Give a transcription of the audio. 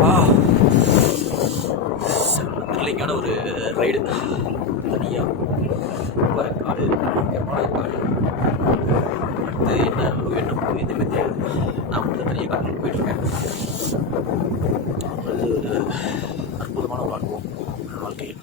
வா த்ரில்லிங்கான ஒரு ரைடு. தனியாக காடு காடு இது என்ன எதுவுமே தெரியாது. நான் மட்டும் தனியாக காட்டில் போயிட்டுருக்கேன். அது ஒரு அற்புதமான ஒரு அனுபவம் வாழ்க்கையில்.